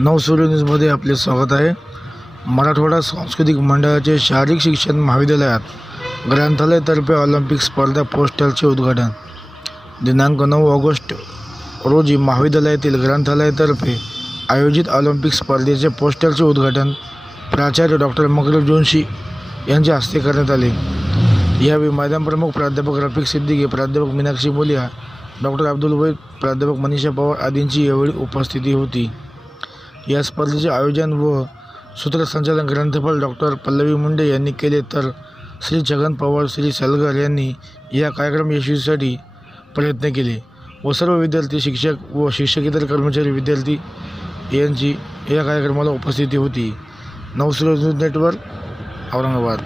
नवसूर्य न्यूजमध्ये आपले स्वागत आहे। मराठवाडा सांस्कृतिक मंडळाचे शारीरिक शिक्षण महाविद्यालयात ग्रंथालयातर्फे ऑलिम्पिक स्पर्धा पोस्टरचे उद्घाटन। दिनांक 9 ऑगस्ट रोजी महाविद्यालयातील ग्रंथालयातर्फे आयोजित ऑलिम्पिक स्पर्धेचे पोस्टरचे उद्घाटन प्राचार्य डॉक्टर मकरंद जोशी यांच्या हस्ते करण्यात आले। यावेळी मैदान प्रमुख प्राध्यापक रफिक सिद्दीकी, प्राध्यापक मीनाक्षी मुलिया, डॉक्टर अब्दुल वहीद, प्राध्यापक मनीषा पवार आदींची यावेळी उपस्थिती होती। या स्पर्धेचे आयोजन व सूत्रसंचालन ग्रंथपाल डॉक्टर पल्लवी मुंडे यांनी केले, तर श्री छगन पवार, श्री सलगर यांनी या कार्यक्रम यशस्वीसाठी प्रयत्न केले व सर्व विद्यार्थी, शिक्षक व शिक्षकेतर कर्मचारी, विद्यार्थी यांची या कार्यक्रमाला उपस्थिती होती। नवसूर्य न्यूज नेटवर्क, औरंगाबाद।